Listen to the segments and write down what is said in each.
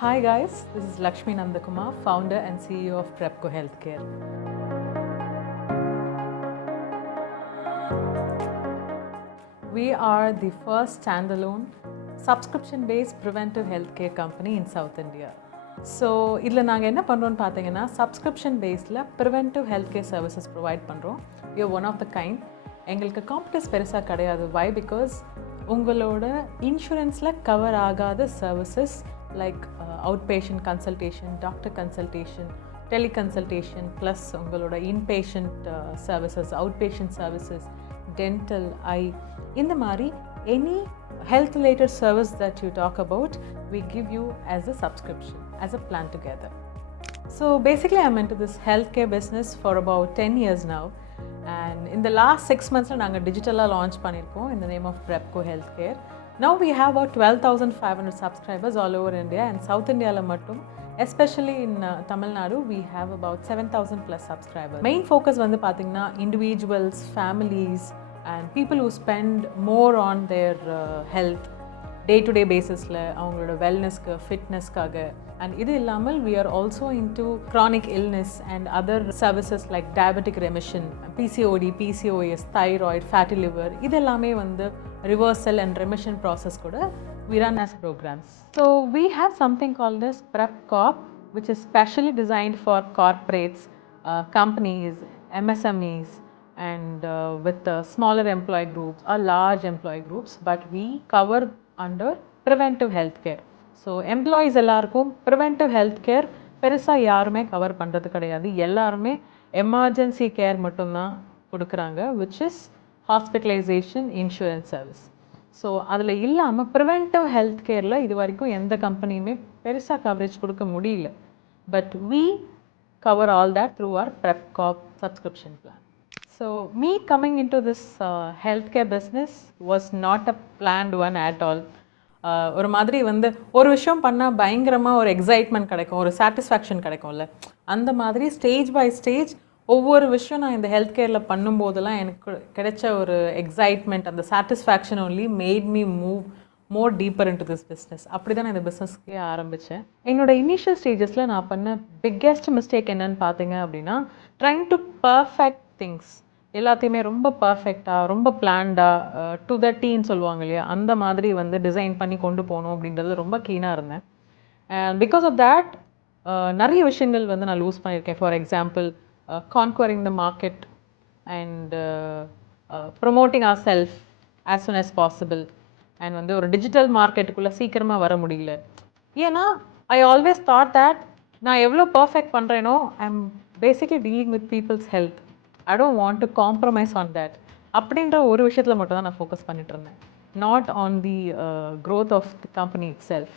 Hi guys, this is Lakshmi Nandakumar, founder and CEO of Prepco Healthcare. We are the first standalone subscription-based preventive healthcare company in South India. So, இதில் நாங்கள் என்ன பண்ணுறோன்னு பார்த்தீங்கன்னா subscription basedல preventive healthcare services provide பண்ணுறோம். We are one of the kind. எங்களுக்கு competitors பெருசாக கிடையாது. Why? Because உங்களோட இன்சூரன்ஸில் கவர் ஆகாத services like outpatient consultation, doctor consultation, teleconsultation, plus உங்களோட inpatient services, outpatient services, dental, eye, இந்த மாதிரி any health related service that you talk about, we give you as a subscription, as a plan together. So basically I'm into this healthcare business for about 10 years now, and in the last 6 months நாங்கள் digitally launch பண்ணியிருக்கோம் in the name of Prepco Healthcare. Now we have about 12,500 subscribers all over India, and South India la mattum, especially in Tamil Nadu, we have about 7,000 plus subscribers. Main focus vandu pathina individuals, families, and people who spend more on their health day to day basis la avangaloda wellness ku, fitness kaga, and idu illamal we are also into chronic illness and other services like diabetic remission, PCOD, PCOS, thyroid, fatty liver, idu ellame vandu reversal and remission process kuda we run as programs. So we have something called as PrepCorp, which is specially designed for corporates, companies, MSMEs, and with smaller employee groups or large employee groups, but we cover under preventive healthcare. So employees எல்லாருக்கும் preventive healthcare பெருசா யாருமே cover பண்ணுறது கிடையாது. எல்லாருமே emergency care மட்டும்தான் கொடுக்குறாங்க, which is hospitalization insurance service. So அதில் இல்லாமல் ப்ரிவென்டிவ் ஹெல்த் கேரில் இது வரைக்கும் எந்த கம்பெனியுமே பெருசாக கவரேஜ் கொடுக்க முடியல. But we cover all that through our PrepCorp subscription plan. So me coming into this healthcare business was not a planned one at all. ஒரு மாதிரி வந்து ஒரு விஷயம் பண்ணால் பயங்கரமாக ஒரு எக்ஸைட்மெண்ட் கிடைக்கும், ஒரு சாட்டிஸ்ஃபேக்ஷன் கிடைக்கும்ல, அந்த மாதிரி ஸ்டேஜ் பை ஸ்டேஜ் ஒவ்வொரு விஷயம் நான் இந்த ஹெல்த் கேரில் பண்ணும்போதெல்லாம் எனக்கு கிடைச்ச ஒரு எக்ஸைட்மெண்ட், அந்த satisfaction only made me move more deeper in to this business. அப்படி தான் நான் இந்த பிஸ்னஸ்க்கே ஆரம்பித்தேன். என்னோட இனிஷியல் ஸ்டேஜஸில் நான் பண்ண பிக்கெஸ்ட் மிஸ்டேக் என்னன்னு பார்த்தீங்க அப்படின்னா, ட்ரைங் டு பர்ஃபெக்ட் திங்ஸ், எல்லாத்தையுமே ரொம்ப பர்ஃபெக்டாக, ரொம்ப பிளான்டாக, டு த டீன்னு சொல்லுவாங்க இல்லையா, அந்த மாதிரி வந்து டிசைன் பண்ணி கொண்டு போகணும் அப்படின்றது ரொம்ப கீனாக இருந்தேன். அண்ட் பிகாஸ் ஆஃப் தேட் நிறைய விஷயங்கள் வந்து நான் லூஸ் பண்ணியிருக்கேன். For example, conquering the market and promoting ourselves as soon as possible, and வந்து ஒரு டிஜிட்டல் மார்க்கெட்டுக்குள்ளே சீக்கிரமாக வர முடியல. ஏன்னா ஐ ஆல்வேஸ் தாட் தட் நான் எவ்வளோ பர்ஃபெக்ட் பண்ணுறேனோ I am basically dealing with people's health, I don't want to compromise on that அப்படின்ற ஒரு விஷயத்தில் மட்டும் தான் நான் ஃபோக்கஸ் பண்ணிட்டு இருந்தேன், not on the growth of the company itself.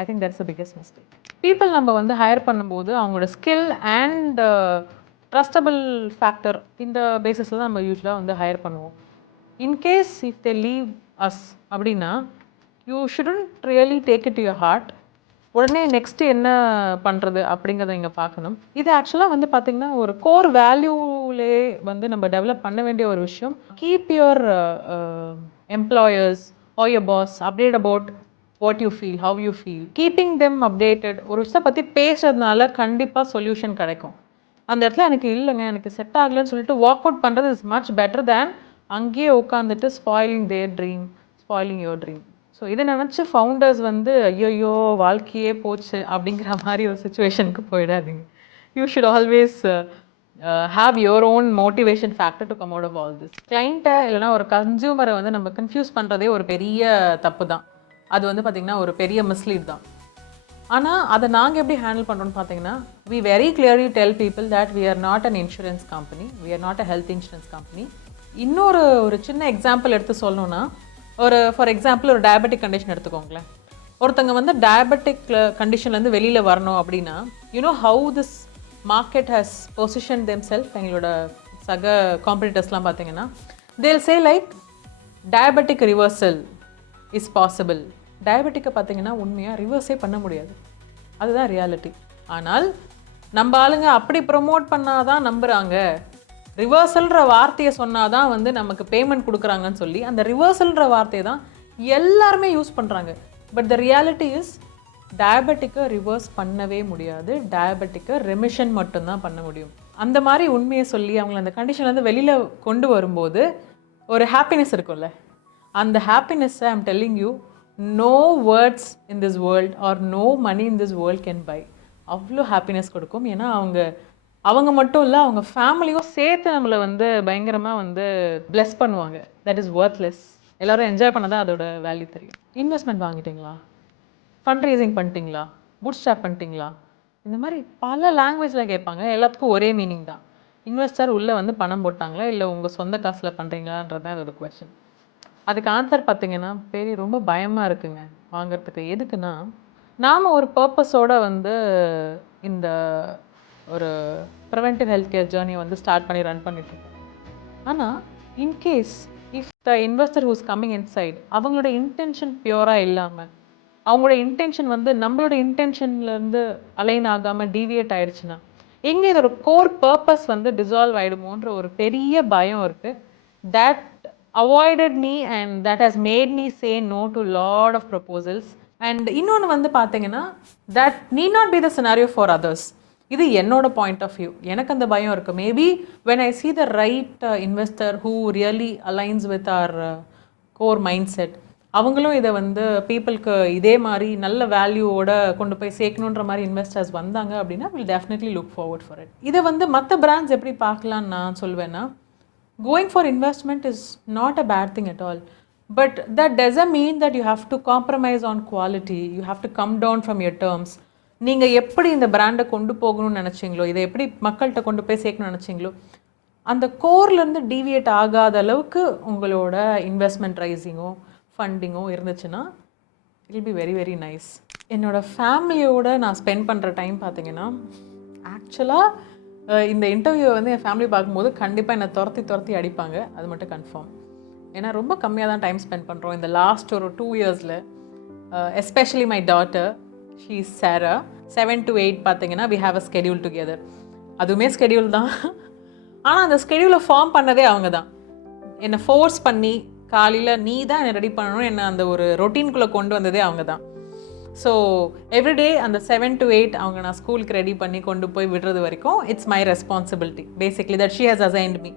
I think that's the biggest mistake. People நம்ம வந்து ஹையர் பண்ணும்போது அவங்களோட ஸ்கில் அண்ட் ட்ரஸ்டபிள் ஃபேக்டர் இந்த பேசிஸில் தான் நம்ம யூஸ்வலாக வந்து ஹையர் பண்ணுவோம். In case if they leave us அப்படின்னா you shouldn't really take it to your heart. உடனே நெக்ஸ்ட்டு என்ன பண்ணுறது அப்படிங்கிறத இங்கே பார்க்கணும். இது ஆக்சுவலாக வந்து பார்த்திங்கன்னா ஒரு கோர் வேல்யூலே வந்து நம்ம டெவலப் பண்ண வேண்டிய ஒரு விஷயம். Keep your employers or your boss update about what you feel, how you feel, keeping them updated. ஒரு விஷயத்தை பற்றி பேசுறதுனால கண்டிப்பாக சொல்யூஷன் கிடைக்கும். அந்த இடத்துல எனக்கு இல்லைங்க, எனக்கு செட் ஆகலைன்னு சொல்லிட்டு வாக் அவுட் பண்ணுறது இஸ் மச் பெட்டர் தேன் அங்கேயே உட்காந்துட்டு spoiling their dream, spoiling your dream. So இதை நினச்சி ஃபவுண்டர்ஸ் வந்து ஐயோ வாழ்க்கையே போச்சு அப்படிங்கிற மாதிரி ஒரு சுச்சுவேஷனுக்கு போயிடாதீங்க. You should always have your own motivation factor to come out of all this. கிளைண்ட்டை இல்லைனா ஒரு கன்சியூமரை வந்து நம்ம கன்ஃபியூஸ் பண்ணுறதே ஒரு பெரிய தப்பு தான். அது வந்து பார்த்திங்கன்னா ஒரு பெரிய மிஸ்லீட் தான். ஆனால் அதை நாங்கள் எப்படி ஹேண்டில் பண்ணுறோன்னு பார்த்தீங்கன்னா, we very clearly tell people that we are not an insurance company, we are not a health insurance company. ஒரு சின்ன எக்ஸாம்பிள் எடுத்து சொல்லணும்னா, ஃபார் எக்ஸாம்பிள் ஒரு டயபெட்டிக் கண்டிஷன் எடுத்துக்கோங்களேன். ஒருத்தங்க வந்து டயபெட்டிக் கண்டிஷன்லேருந்து வெளியில் வரணும் அப்படின்னா, you know how this market has position them self. எங்களோட சக காம்படிட்டர்ஸ்லாம் பார்த்தீங்கன்னா, they'll say like diabetic reversal is possible. டயபெட்டிக்கை பார்த்தீங்கன்னா உண்மையாக ரிவர்ஸே பண்ண முடியாது, அதுதான் ரியாலிட்டி. ஆனால் நம்ம ஆளுங்க அப்படி ப்ரொமோட் பண்ணாதான் நம்புகிறாங்க. ரிவர்சல்ன்ற வார்த்தையை சொன்னாதான் வந்து நமக்கு பேமெண்ட் கொடுக்குறாங்கன்னு சொல்லி அந்த ரிவர்சல்ன்ற வார்த்தையை தான் எல்லாருமே யூஸ் பண்ணுறாங்க. பட் த ரியாலிட்டி இஸ் டயபெட்டிக்கை ரிவர்ஸ் பண்ணவே முடியாது, டயபெட்டிக்கை ரெமிஷன் மட்டும்தான் பண்ண முடியும். அந்த மாதிரி உண்மையை சொல்லி அவங்கள அந்த கண்டிஷன்லேருந்து வெளியில் கொண்டு வரும்போது ஒரு ஹாப்பினஸ் இருக்கும்ல, அந்த ஹாப்பினஸ்ஸை I'm telling you no words in this world or no money in this world can buy. அவ்வளோ ஹாப்பினஸ் கொடுக்கும். ஏன்னா அவங்க மட்டும் இல்லை, அவங்க ஃபேமிலியும் சேர்த்து நம்மளை வந்து பயங்கரமாக வந்து பிளெஸ் பண்ணுவாங்க. That is worthless. எல்லோரும் என்ஜாய் பண்ண தான் அதோட வேல்யூ தெரியும். இன்வெஸ்ட்மெண்ட் வாங்கிட்டீங்களா, ஃபண்ட் ரைசிங் பண்ணிட்டீங்களா, பூட் ஸ்டாப் பண்ணிட்டீங்களா, இந்த மாதிரி பல லாங்குவேஜில் கேட்பாங்க. எல்லாத்துக்கும் ஒரே மீனிங் தான். இன்வெஸ்டர் உள்ளே வந்து பணம் போட்டாங்களா இல்லை உங்கள் சொந்த காசில் பண்ணுறீங்களான்றது தான் அதோட கொஸ்டின். அதுக்கு ஆன்சர் பார்த்தீங்கன்னா பெரிய ரொம்ப பயமாக இருக்குங்க வாங்கிறதுக்கு. எதுக்குன்னா, நாம் ஒரு பர்பஸோடு வந்து இந்த ஒரு ப்ரிவென்டிவ் ஹெல்த் கேர் ஜேர்னியை வந்து ஸ்டார்ட் பண்ணி ரன் பண்ணிட்டுருக்கோம். ஆனால் in case if the investor who's coming inside அவங்களோட இன்டென்ஷன் பியூராக இல்லாமல், அவங்களோட இன்டென்ஷன் வந்து நம்மளோட இன்டென்ஷன்லேருந்து அலைன் ஆகாமல் டீவியேட் ஆகிடுச்சுன்னா, எங்கே இதோட கோர் பர்பஸ் வந்து டிசால்வ் ஆகிடுமோன்ற ஒரு பெரிய பயம் இருக்குது. That avoided me and that has made me say no to lot of proposals. And இன்னொன்று வந்து பார்த்தீங்கன்னா, that need not be the scenario for others. இது என்னோட பாயிண்ட் ஆஃப் வியூ. எனக்கு அந்த பயம் இருக்குது. Maybe when I see the right investor who really aligns with our core mind set, அவங்களும் இதை வந்து பீப்புளுக்கு இதே மாதிரி நல்ல வேல்யூவோட கொண்டு போய் சேர்க்கணுன்ற மாதிரி இன்வெஸ்டர்ஸ் வந்தாங்க அப்படின்னா will definitely look forward for it. இதை வந்து மற்ற பிராண்ட்ஸ் எப்படி பார்க்கலான்னு நான் சொல்வேன்னா, going for investment is not a bad thing at all. But that doesn't mean that you have to compromise on quality. You have to come down from your terms. நீங்கள் எப்படி இந்த பிராண்டை கொண்டு போகணும்னு நினச்சிங்களோ, இதை எப்படி மக்கள்கிட்ட கொண்டு போய் சேர்க்கணும்னு நினச்சிங்களோ, அந்த கோர்லேருந்து டீவியேட் ஆகாத அளவுக்கு உங்களோட இன்வெஸ்ட்மெண்ட் ரைசிங்கோ ஃபண்டிங்கோ இருந்துச்சுன்னா it will be very very nice. என்னோடய ஃபேமிலியோடு நான் ஸ்பெண்ட் பண்ணுற டைம் பார்த்தீங்கன்னா, ஆக்சுவலாக இந்த இன்டர்வியூவை வந்து என் ஃபேமிலி பார்க்கும்போது கண்டிப்பாக என்னை துரத்தி அடிப்பாங்க, அது மட்டும் கன்ஃபார்ம். ஏன்னா ரொம்ப கம்மியாக தான் டைம் ஸ்பெண்ட் பண்ணுறோம் இந்த லாஸ்ட் ஒரு 2 இயர்ஸில். Especially my daughter, she is Sara. 7 to 8 பார்த்தீங்கன்னா we have a schedule together. அதுவுமே ஸ்கெடியூல் தான். ஆனால் அந்த ஸ்கெடியூலை ஃபார்ம் பண்ணதே அவங்க தான். என்னை ஃபோர்ஸ் பண்ணி காலையில் நீ தான் என்னை ரெடி பண்ணணும், என்னை அந்த ஒரு ரொட்டீன்குள்ளே கொண்டு வந்ததே அவங்க தான். ஸோ எவ்ரிடே அந்த 7 to 8 அவங்க நான் ஸ்கூலுக்கு ரெடி பண்ணி கொண்டு போய் விடுறது வரைக்கும் it's my responsibility basically that she has assigned me.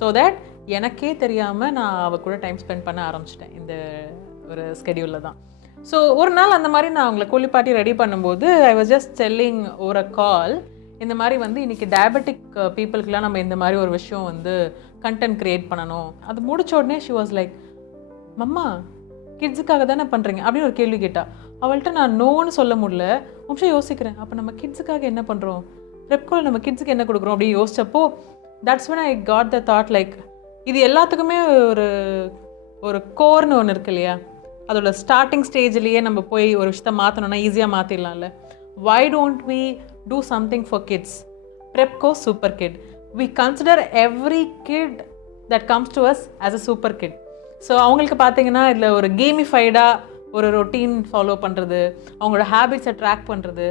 So that எனக்கே தெரியாமல் நான் அவள் கூட டைம் ஸ்பெண்ட் பண்ண ஆரம்பிச்சிட்டேன் இந்த ஒரு ஸ்கெடியூலில் தான். ஸோ ஒரு நாள் அந்த மாதிரி நான் அவங்கள குளிப்பாட்டி ரெடி பண்ணும்போது ஐ வாஸ் ஜஸ்ட் டெல்லிங் ஒரு கால், இந்த மாதிரி வந்து இன்றைக்கி டயபெட்டிக் பீப்புளுக்கெலாம் நம்ம இந்த மாதிரி ஒரு விஷயம் வந்து கண்டென்ட் க்ரியேட் பண்ணணும். அது முடிச்ச உடனே ஷி வாஸ் லைக், மம்மா கிட்ஸுக்காக தானே பண்ணுறீங்க அப்படின்னு ஒரு கேள்வி கேட்டால். அவள்கிட்ட நான் நோன்னு சொல்ல முடியல. நிமிஷம் யோசிக்கிறேன், அப்போ நம்ம கிட்ஸுக்காக என்ன பண்ணுறோம், ரெப்கோல நம்ம கிட்ஸுக்கு என்ன கொடுக்குறோம் அப்படின்னு யோசிச்சப்போ that's when I got the thought like இது எல்லாத்துக்குமே ஒரு கோர்னு ஒன்று இருக்கு இல்லையா, அதோட ஸ்டார்டிங் ஸ்டேஜ்லேயே நம்ம போய் ஒரு விஷயத்தை மாற்றணும்னா ஈஸியாக மாற்றிடலாம்ல. why don't we do something for kids? Prepco Super Kid. We consider every kid that comes to us as a super kid. So அவங்களுக்கு பார்த்தீங்கன்னா இதில் ஒரு கேமிஃபைடாக ஒரு ரொட்டீன் ஃபாலோ பண்ணுறது, அவங்களோட ஹேபிட்ஸை ட்ராக் பண்ணுறது,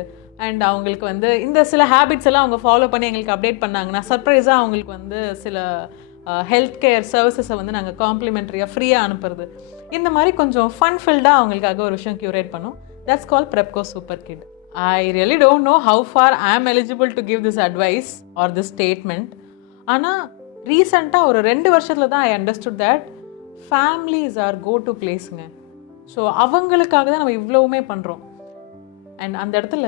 அண்ட் அவங்களுக்கு வந்து இந்த சில ஹேபிட்ஸ் எல்லாம் அவங்க ஃபாலோ பண்ணி எங்களுக்கு அப்டேட் பண்ணாங்கன்னா சர்ப்ரைஸாக அவங்களுக்கு வந்து சில ஹெல்த் கேர் சர்வீசஸை வந்து நாங்கள் காம்ப்ளிமெண்ட்ரியாக ஃப்ரீயாக அனுப்புறது, இந்த மாதிரி கொஞ்சம் ஃபன் ஃபில்டாக அவங்களுக்காக ஒரு விஷயம் க்யூரேட் பண்ணோம். That's call Prepco Super Kid. I really don't know how far I am eligible to give this advice or this statement. ஆனால் ரீசெண்டாக ஒரு 2 வருஷத்தில் தான் I understood that family is our go-to placeங்க. ஸோ அவங்களுக்காக தான் நம்ம இவ்வளவுமே பண்ணுறோம். அண்ட் அந்த இடத்துல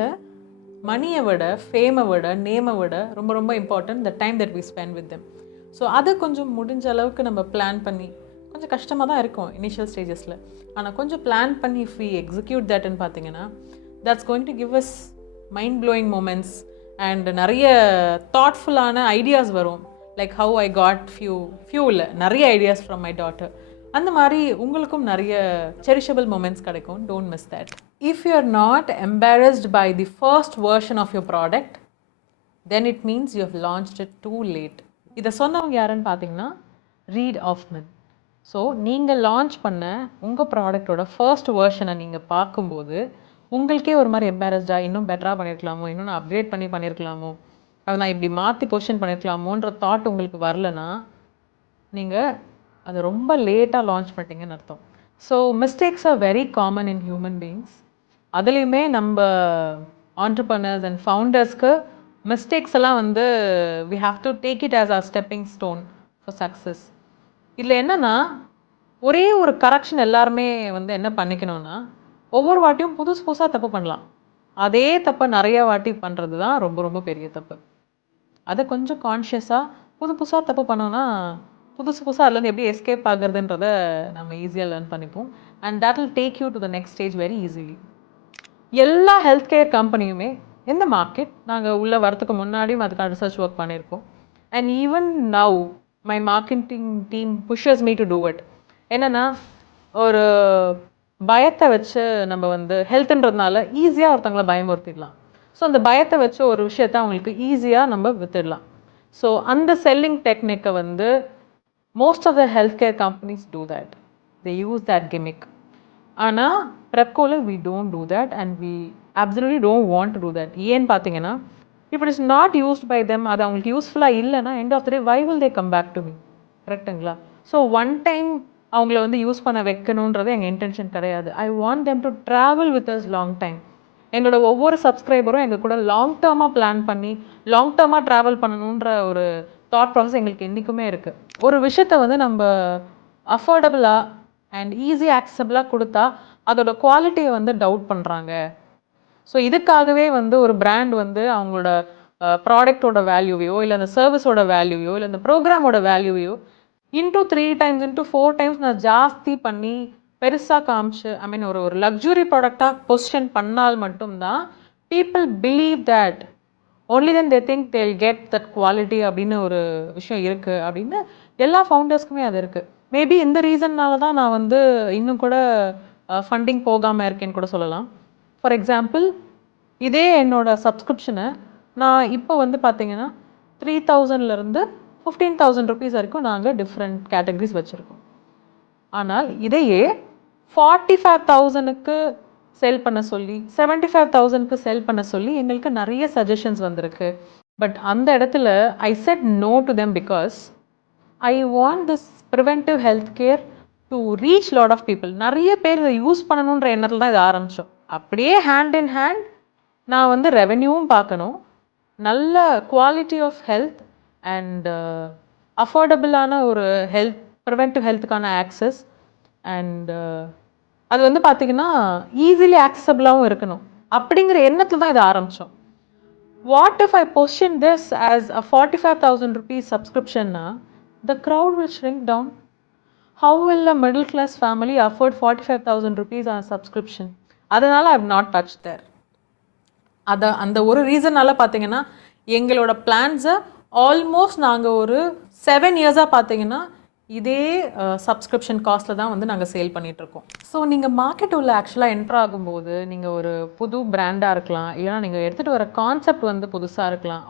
மணியை விட, ஃபேமை விட, நேமை விட ரொம்ப ரொம்ப important the time that we spend with them. So அதை கொஞ்சம் முடிஞ்ச அளவுக்கு நம்ம பிளான் பண்ணி, கொஞ்சம் கஷ்டமாக தான் இருக்கும் இனிஷியல் ஸ்டேஜஸில், ஆனால் கொஞ்சம் பிளான் பண்ணி இஃப் வி எக்ஸிக்யூட் தட்னு பார்த்தீங்கன்னா that's going to give us mind blowing moments and நிறைய thoughtful-ஆன ஐடியாஸ் வரும். Like how I got few இல்லை நிறைய ஐடியாஸ் from my daughter. அந்த மாதிரி உங்களுக்கும் நிறைய cherishable moments கிடைக்கும். Don't miss that. If you are not embarrassed by the first version of your product, then it means you have launched it too late. இதை சொன்னவங்க யாருன்னு பார்த்தீங்கன்னா ரீட் ஆஃப்மன். ஸோ நீங்கள் லான்ச் பண்ண உங்கள் ப்ராடக்டோட ஃபர்ஸ்ட் வேர்ஷனை நீங்கள் பார்க்கும்போது உங்களுக்கே ஒரு மாதிரி எம்பாரஸ்டாக, இன்னும் பெட்டராக பண்ணியிருக்கலாமோ, இன்னும் நான் அப்கிரேட் பண்ணியிருக்கலாமோ, அதை நான் இப்படி மாற்றி பொசிஷன் பண்ணியிருக்கலாமோன்ற தாட் உங்களுக்கு வரலன்னா நீங்கள் அதை ரொம்ப லேட்டாக லான்ச் பண்ணிட்டீங்கன்னு அர்த்தம். So mistakes are very common in human beings. அதுலேயுமே நம்ம entrepreneurs அண்ட் ஃபவுண்டர்ஸ்க்கு மிஸ்டேக்ஸ் எல்லாம் வந்து we have to take it as a stepping stone for success. இதில் என்னன்னா ஒரே ஒரு கரெக்ஷன் எல்லாருமே வந்து என்ன பண்ணிக்கணும்னா, ஒவ்வொரு வாட்டியும் புதுசு புதுசாக தப்பு பண்ணலாம். அதே தப்பை நிறைய வாட்டி பண்ணுறது தான் ரொம்ப ரொம்ப பெரிய தப்பு. அதை கொஞ்சம் கான்ஷியஸாக புதுசாக தப்பு பண்ணோன்னா புதுசு புதுசாக அதுலேருந்து எப்படி எஸ்கேப் ஆகுறதுன்றத நம்ம ஈஸியாக லேர்ன் பண்ணிப்போம். And that will take you to the next stage very easily. எல்லா ஹெல்த் கேர் கம்பெனியுமே இந்த மார்க்கெட் நாங்கள் உள்ளே வரத்துக்கு முன்னாடியும் அதுக்கான ரிசர்ச் ஒர்க் பண்ணியிருக்கோம். And even now my marketing team புஷஸ் me to do it. என்னென்னா ஒரு பயத்தை வச்சு நம்ம வந்து ஹெல்த்துன்றதுனால ஈஸியாக ஒருத்தவங்களை பயமுறுத்திடலாம். ஸோ அந்த பயத்தை வச்சு ஒரு விஷயத்தை அவங்களுக்கு ஈஸியாக நம்ம வித்துடலாம். ஸோ அந்த செல்லிங் டெக்னிக்கை வந்து most of the health care companies do that. They use that gimmick. ஆனால் ப்ரெப்கோவில் we don't do that and we absolutely don't want to do that. ஏன்னு பார்த்தீங்கன்னா if it is not used by them, அது அவங்களுக்கு யூஸ்ஃபுல்லாக இல்லைன்னா end of the day why will they come back to me? கரெக்டுங்களா? So one time அவங்கள வந்து use பண்ண வைக்கணுன்றது எங்கள் இன்டென்ஷன் கிடையாது. I want them to travel with us long time. எங்களோட ஒவ்வொரு சப்ஸ்கிரைபரும் எங்கள் கூட லாங் டேர்மாக பிளான் பண்ணி லாங் டேர்மாக ட்ராவல் பண்ணணுன்ற ஒரு தாட் ப்ராசஸ் எங்களுக்கு என்றைக்குமே இருக்குது. ஒரு விஷயத்த வந்து நம்ம அஃபோர்டபுளாக அண்ட் ஈஸி ஆக்சசபிளாக கொடுத்தா அதோட குவாலிட்டியை வந்து டவுட் பண்ணுறாங்க. ஸோ இதுக்காகவே வந்து ஒரு பிராண்ட் வந்து அவங்களோட ப்ராடக்டோட வேல்யூவையோ இல்லை அந்த சர்வீஸோட வேல்யூவையோ இல்லை அந்த ப்ரோக்ராமோட வேல்யூவையோ இன்டூ 3 times இன்டூ 4 times நான் ஜாஸ்தி பண்ணி பெருசாக காமிச்சு ஐ மீன் ஒரு லக்ஸுரி ப்ராடக்டாக பொசிஷன் பண்ணால் மட்டும்தான் people believe that only then they think they'll get that quality அப்படின்னு ஒரு விஷயம் இருக்குது அப்படின்னு எல்லா ஃபவுண்டர்ஸ்க்குமே அது இருக்குது. மேபி இந்த ரீசன்னால தான் நான் வந்து இன்னும் கூட ஃபண்டிங் போகாமல் இருக்கேன்னு கூட சொல்லலாம். ஃபார் எக்ஸாம்பிள் இதே என்னோட சப்ஸ்கிரிப்ஷனை நான் இப்போ வந்து பார்த்தீங்கன்னா 3000லேருந்து 15,000 rupees வரைக்கும் நாங்கள் டிஃப்ரெண்ட் கேட்டகரிஸ் வச்சுருக்கோம். ஆனால் இதையே 45,000க்கு செல் பண்ண சொல்லி 75,000க்கு செல் பண்ண சொல்லி எங்களுக்கு நிறைய சஜஷன்ஸ் வந்திருக்கு. பட் அந்த இடத்துல I said no to them because I want this preventive health care to reach lot of people. நிறைய பேர் இதை யூஸ் பண்ணணுன்ற எண்ணத்தில் தான் இதை ஆரம்பித்தோம். அப்படியே ஹேண்ட் இன் ஹேண்ட் நான் வந்து ரெவென்யூவும் பார்க்கணும், நல்ல குவாலிட்டி ஆஃப் ஹெல்த் அண்ட் அஃபோர்டபுளான ஒரு ஹெல்த் ப்ரிவென்டிவ் ஹெல்த்துக்கான ஆக்சஸ் அண்ட் அது வந்து பார்த்திங்கன்னா ஈஸிலி ஆக்சசபிளாகவும் இருக்கணும் அப்படிங்கிற எண்ணத்தில் தான் இதை ஆரம்பித்தோம். What if I position this as a 45,000 rupees சப்ஸ்கிரிப்ஷன்னா the crowd will shrink down. How will a middle class family afford 45,000 rupees on subscription? அதனால் I have not touch there. அந்த ஒரு ரீசனால் பார்த்தீங்கன்னா எங்களோட பிளான்ஸை ஆல்மோஸ்ட் நாங்கள் ஒரு 7 years பார்த்தீங்கன்னா இதே சப்ஸ்கிரிப்ஷன் காஸ்ட்டில் தான் வந்து நாங்கள் சேல் பண்ணிகிட்ருக்கோம். ஸோ நீங்கள் மார்க்கெட் உள்ள ஆக்சுவலாக என்ட்ரு ஆகும்போது நீங்கள் ஒரு புது பிராண்டாக இருக்கலாம், இல்லைனா நீங்கள் எடுத்துகிட்டு வர கான்செப்ட் வந்து புதுசாக இருக்கலாம்,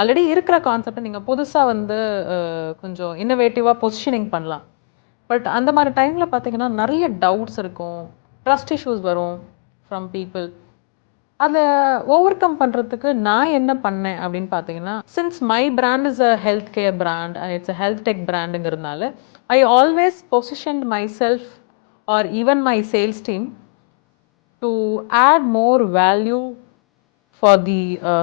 ஆல்ரெடி இருக்கிற கான்செப்டை நீங்கள் புதுசாக வந்து கொஞ்சம் இன்னோவேட்டிவாக பொசிஷனிங் பண்ணலாம். பட் அந்த மாதிரி டைமில் பார்த்தீங்கன்னா நிறைய டவுட்ஸ் இருக்கும், ட்ரஸ்ட் இஷ்யூஸ் வரும் ஃப்ரம் பீப்புள். அதை ஓவர் கம் பண்ணுறதுக்கு நான் என்ன பண்ணேன் அப்படின்னு பார்த்தீங்கன்னா, since my brand is a health care brand and it's a health tech பிராண்டுங்கிறதுனால I always position myself or even my sales team to add more value for the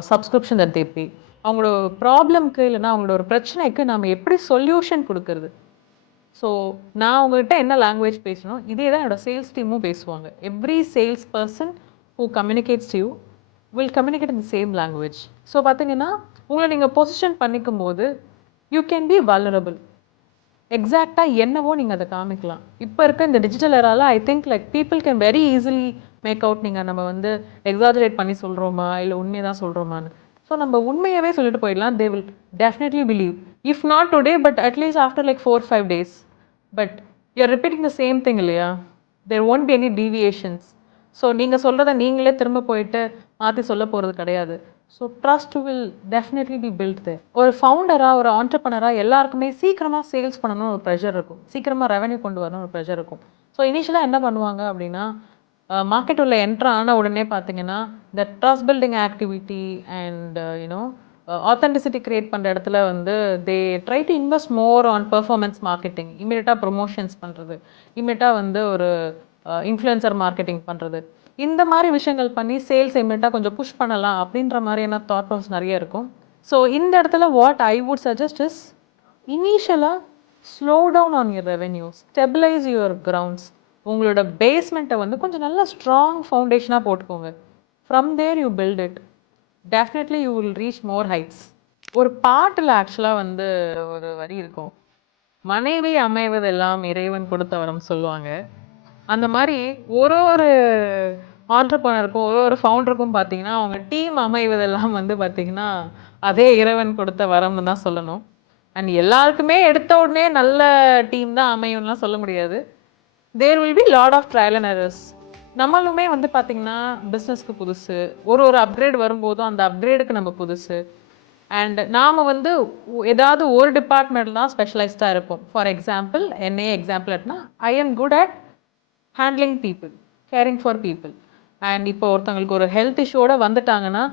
subscription that they pay. அவங்களோட ப்ராப்ளம்க்கு இல்லைனா அவங்களோட ஒரு பிரச்சனைக்கு நம்ம எப்படி solution கொடுக்கறது. ஸோ நான் அவங்ககிட்ட என்ன லாங்குவேஜ் பேசணும் இதே தான் என்னோடய சேல்ஸ் டீமும் பேசுவாங்க. Every sales person who communicates to you will communicate in the same language. So பார்த்தீங்கன்னா உங்களை நீங்கள் பொசிஷன் பண்ணிக்கும் போது யூ கேன் பி வல்னரபிள். எக்ஸாக்டாக என்னவோ நீங்கள் அதை காமிக்கலாம். இப்போ இருக்க இந்த டிஜிட்டல் எராவில் I think like people can very easily make out நீங்கள் நம்ம வந்து எக்ஸாஜரேட் பண்ணி சொல்கிறோமா இல்லை உண்மையை தான் சொல்கிறோமான்னு. ஸோ நம்ம உண்மையாகவே சொல்லிட்டு போயிடலாம். They will definitely believe, if not today but at least after like 4-5 days. But you're repeating the same thing இல்லையா? There won't be any deviations. So நீங்கள் சொல்கிறத நீங்களே திரும்ப போயிட்டு மாற்றி சொல்ல போகிறது கிடையாது. So trust will definitely be built there. ஒரு ஃபவுண்டராக ஒரு ஆண்டர்ப்ரனராக எல்லாருக்குமே சீக்கிரமாக சேல்ஸ் பண்ணணும்னு ஒரு ப்ரெஷர் இருக்கும், சீக்கிரமாக ரெவன்யூ கொண்டு வரணும் ஒரு ப்ரெஷர் இருக்கும். ஸோ இனிஷியலாக என்ன பண்ணுவாங்க அப்படின்னா மார்க்கெட் உள்ள என்ட்ரு ஆன உடனே பார்த்தீங்கன்னா இந்த trust building activity and you know authenticity create பண்ணுற இடத்துல வந்து they try to invest more on performance marketing, இமீடியட்டாக ப்ரொமோஷன்ஸ் பண்ணுறது, இமீடியட்டாக வந்து ஒரு இன்ஃப்ளூயன்சர் மார்க்கெட்டிங் பண்ணுறது. இந்த மாதிரி விஷயங்கள் பண்ணி சேல்ஸ் இமிடியேட்டாக கொஞ்சம் புஷ் பண்ணலாம் அப்படின்ற மாதிரியான தாட் ப்ராசஸ் நிறைய இருக்கும். ஸோ இந்த இடத்துல what I would suggest is இனிஷியலாக slow down on your revenue, stabilise your grounds. உங்களோட பேஸ்மெண்ட்டை வந்து கொஞ்சம் நல்லா ஸ்ட்ராங் ஃபவுண்டேஷனாக போட்டுக்கோங்க. From there you build it, definitely you will reach more heights. ஒரு பாட்டில் ஆக்சுவலாக வந்து ஒரு வரி இருக்கும், மனைவி அமைவதெல்லாம் இறைவன் கொடுத்த வரம் சொல்லுவாங்க. அந்த மாதிரி ஒரு ஒரு ஆண்டர்ப்ரனருக்கும் ஒரு ஒரு ஃபவுண்டருக்கும் பார்த்தீங்கன்னா அவங்க டீம் அமைவதெல்லாம் வந்து பார்த்தீங்கன்னா அதே இறைவன் கொடுத்த வரம்னு தான் சொல்லணும். அண்ட் எல்லாருக்குமே எடுத்த உடனே நல்ல டீம் தான் அமையும்லாம் சொல்ல முடியாது. There will be lot of trial and errors. நம்மளுமே வந்து பார்த்தீங்கன்னா பிஸ்னஸ்க்கு புதுசு, ஒரு ஒரு அப்கிரேட் வரும்போதும் அந்த அப்கிரேடுக்கு நம்ம புதுசு. அண்ட் நாம் வந்து ஏதாவது ஒரு டிபார்ட்மெண்ட் தான் ஸ்பெஷலைஸ்டாக இருப்போம். ஃபார் எக்ஸாம்பிள் என்னையே எக்ஸாம்பிள் எடுத்துனா I am good at handling people, caring for people. And இப்போ ஒருத்தவங்களுக்கு ஒரு ஹெல்த் இஷ்யூவோட வந்துட்டாங்கன்னா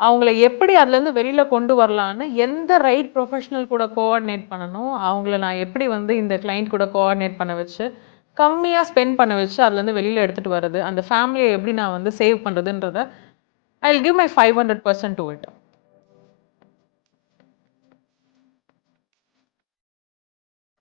அவங்கள எப்படி அதுலேருந்து வெளியில் கொண்டு வரலான்னு எந்த ரைட் ப்ரொஃபஷனல் கூட கோஆர்டினேட் பண்ணணும், அவங்கள நான் எப்படி வந்து இந்த கிளைண்ட் கூட கோஆர்டினேட் பண்ண வச்சு கம்மியாக ஸ்பெண்ட் பண்ண வச்சு அதுலேருந்து வெளியில் எடுத்துகிட்டு வர்றது, அந்த ஃபேமிலியை எப்படி நான் வந்து சேவ் பண்ணுறதுன்றத I will give my 500% to it.